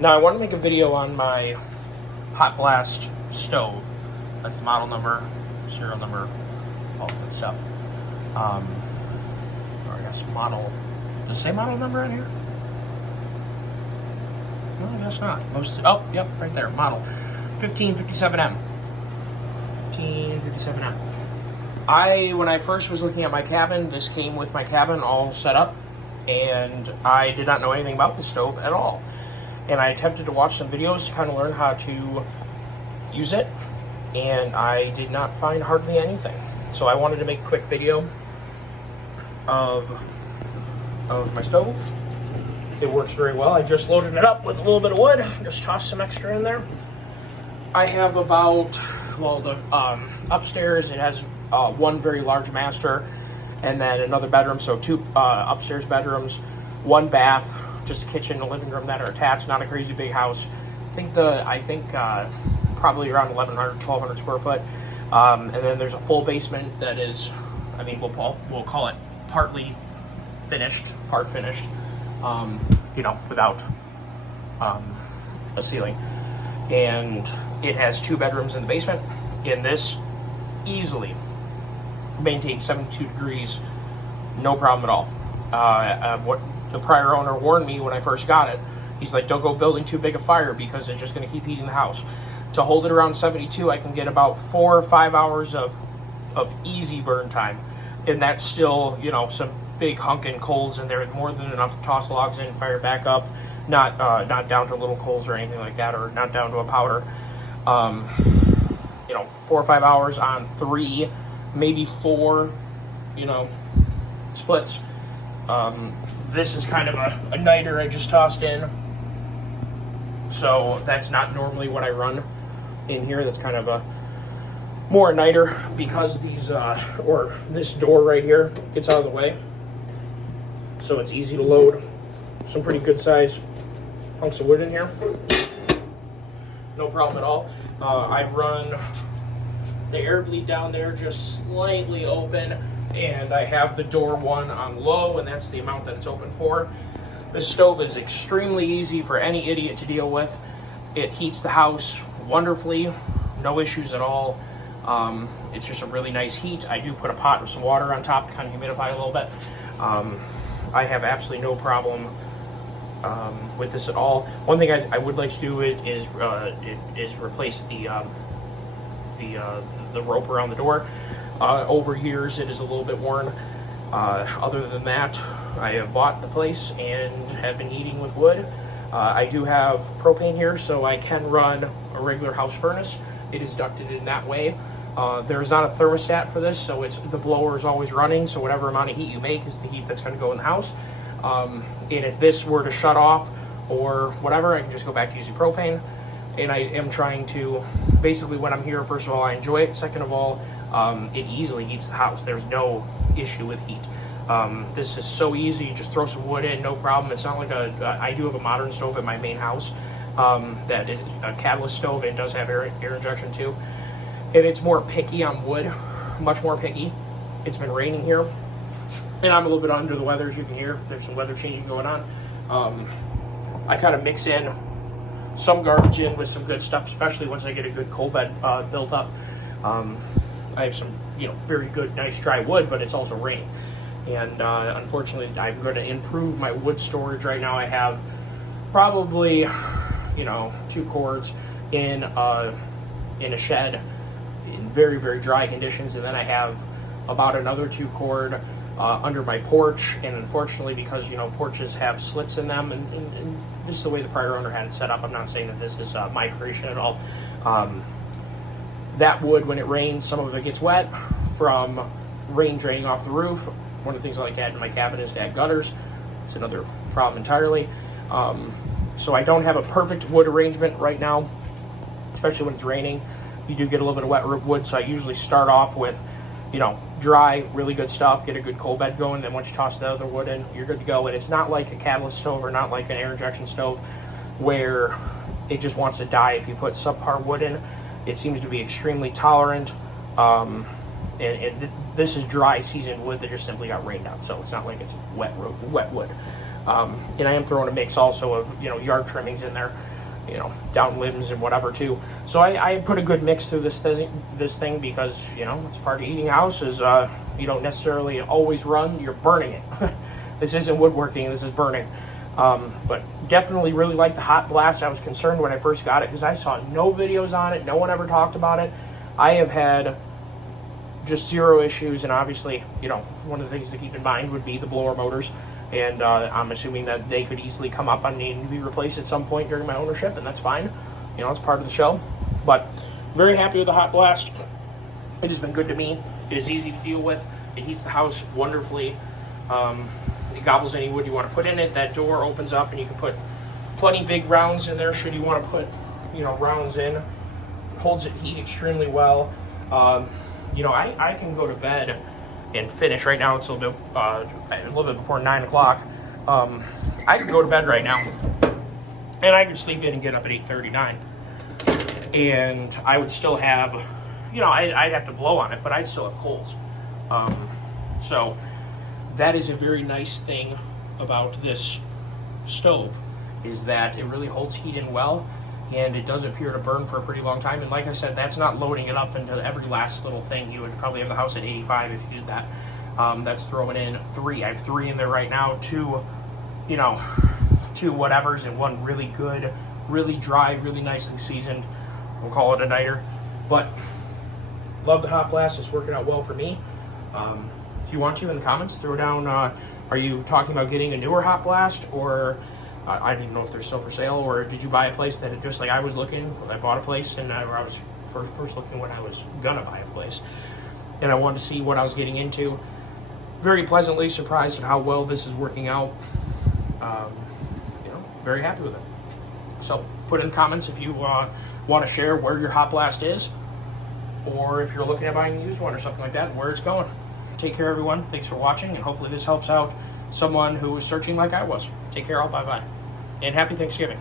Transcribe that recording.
Now I want to make a video on my Hot Blast stove. That's the model number, serial number, all that good stuff. Or I guess model. Does it say model number in here? No, I guess not. Oh, yep, right there. Model 1557M. 1557M. When I first was looking at my cabin, this came with my cabin all set up, and I did not know anything about the stove at all. And I attempted to watch some videos to kind of learn how to use it, and I did not find hardly anything. So I wanted to make a quick video of my stove. It works very well. I just loaded it up with a little bit of wood, just tossed some extra in there. I have about, well, the upstairs, it has one very large master, and then another bedroom, so two upstairs bedrooms, one bath, just a kitchen and a living room that are attached. Not a crazy big house. I think probably around 1,100, 1,200 square foot. And then there's a full basement that is, I mean, we'll call it partly finished, part finished. Without a ceiling. And it has two bedrooms in the basement. And this easily maintains 72 degrees, no problem at all. What the prior owner warned me when I first got it, he's like, don't go building too big a fire because it's just going to keep heating the house. To hold it around 72, I can get about 4 or 5 hours of easy burn time. And that's still, some big hunking coals in there, more than enough to toss logs in, fire back up, not down to little coals or anything like that, or not down to a powder. 4 or 5 hours on 3, maybe 4, splits. This is kind of a niter I just tossed in. So that's not normally what I run in here. That's kind of a more niter because this door right here gets out of the way. So it's easy to load some pretty good size hunks of wood in here. No problem at all. I run the air bleed down there just slightly open, and I have the door one on low, and that's the amount that it's open for. This stove is extremely easy for any idiot to deal with. It heats the house wonderfully, no issues at all. It's just a really nice heat. I do put a pot with some water on top to kind of humidify a little bit. I have absolutely no problem with this at all. One thing I would like to do is replace the rope around the door. Over years, it is a little bit worn. Other than that, I have bought the place and have been heating with wood. I do have propane here, so I can run a regular house furnace. It is ducted in that way. There's not a thermostat for this, so the blower is always running, so whatever amount of heat you make is the heat that's going to go in the house. And if this were to shut off or whatever, I can just go back to using propane. And I am trying to, basically when I'm here, first of all, I enjoy it. Second of all, it easily heats the house. There's no issue with heat. This is so easy. You just throw some wood in, no problem. It's not like I do have a modern stove at my main house that is a catalyst stove and does have air injection too. And it's more picky on wood, much more picky. It's been raining here, and I'm a little bit under the weather, as you can hear. There's some weather changing going on. I kind of mix in some garbage in with some good stuff, especially once I get a good coal bed built up. I have some, very good, nice dry wood, but it's also raining. And unfortunately, I'm going to improve my wood storage right now. I have probably, 2 cords in a shed in very, very dry conditions, and then I have about another 2 cord under my porch. And unfortunately, because porches have slits in them, and this is the way the prior owner had it set up. I'm not saying that this is my creation at all. That wood, when it rains, some of it gets wet from rain draining off the roof. One of the things I like to add in my cabin is to add gutters. It's another problem entirely. So I don't have a perfect wood arrangement right now, especially when it's raining. You do get a little bit of wet wood, so I usually start off with, dry, really good stuff, get a good coal bed going. Then once you toss the other wood in, you're good to go. And it's not like a catalyst stove or not like an air injection stove where it just wants to die if you put subpar wood in. It seems to be extremely tolerant. And this is dry seasoned wood that just simply got rained out, so it's not like it's wet wood. And I am throwing a mix also of, yard trimmings in there, down limbs and whatever too. So I put a good mix through this thing because, it's part of eating house is you don't necessarily always run, you're burning it. This isn't woodworking, this is burning. But definitely really like the Hot Blast. I was concerned when I first got it because I saw no videos on it. No one ever talked about it. I have had just zero issues, and obviously, one of the things to keep in mind would be the blower motors. And I'm assuming that they could easily come up on needing to be replaced at some point during my ownership, and that's fine. It's part of the show. But very happy with the Hot Blast. It has been good to me. It is easy to deal with. It heats the house wonderfully. It gobbles any wood you want to put in it. That door opens up, and you can put plenty big rounds in there should you want to put, rounds in. It holds it heat extremely well. I can go to bed and finish. Right now it's a little bit before 9 o'clock. I could go to bed right now, and I could sleep in and get up at 8:39, and I would still have, I'd have to blow on it, but I'd still have coals. So that is a very nice thing about this stove, is that it really holds heat in well, and it does appear to burn for a pretty long time. And like I said, that's not loading it up into every last little thing. You would probably have the house at 85 if you did that. That's throwing in 3. I have 3 in there right now, 2 whatevers, and 1 really good, really dry, really nicely seasoned. We'll call it a niter. But love the Hot Blast. It's working out well for me. If you want to, in the comments, throw down, are you talking about getting a newer Hot Blast, or I don't even know if they're still for sale, or did you buy a place that, just like I was looking, I bought a place, and I was first looking when I was gonna buy a place, and I wanted to see what I was getting into. Very pleasantly surprised at how well this is working out. Very happy with it. So put in the comments if you want to share where your Hot Blast is, or if you're looking at buying a used one or something like that, and where it's going. Take care, everyone. Thanks for watching, and hopefully this helps out someone who is searching like I was. Take care, all. Bye-bye. And happy Thanksgiving.